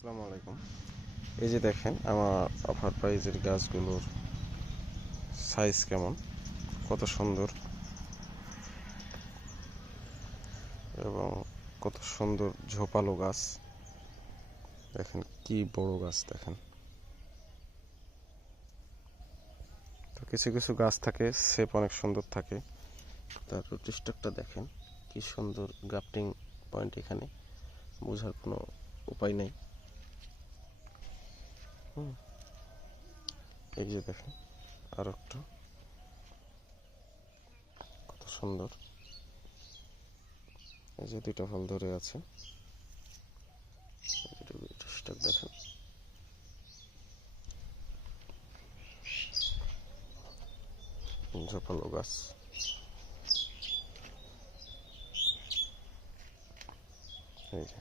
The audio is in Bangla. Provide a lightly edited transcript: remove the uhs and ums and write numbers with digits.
আসসালামু আলাইকুম। এই যে দেখেন আমার অফার প্রাইজের গাছগুলোর সাইজ কেমন, কত সুন্দর এবং কত সুন্দর ঝোপালো গাছ। দেখেন কি বড় গাছ, দেখেন। তো কিছু কিছু গাছ থাকে শেপ অনেক সুন্দর থাকে। তার রুট স্ট্রাকচারটা দেখেন কি সুন্দর, গ্রাফটিং পয়েন্ট এখানে বোঝার কোনো উপায় নেই। এই যে দেখেন আর একটা কত সুন্দর, এই যে দুইটা ফল ধরে আছে। স্টক দেখেন, ঝোপালো গাছ। এই যে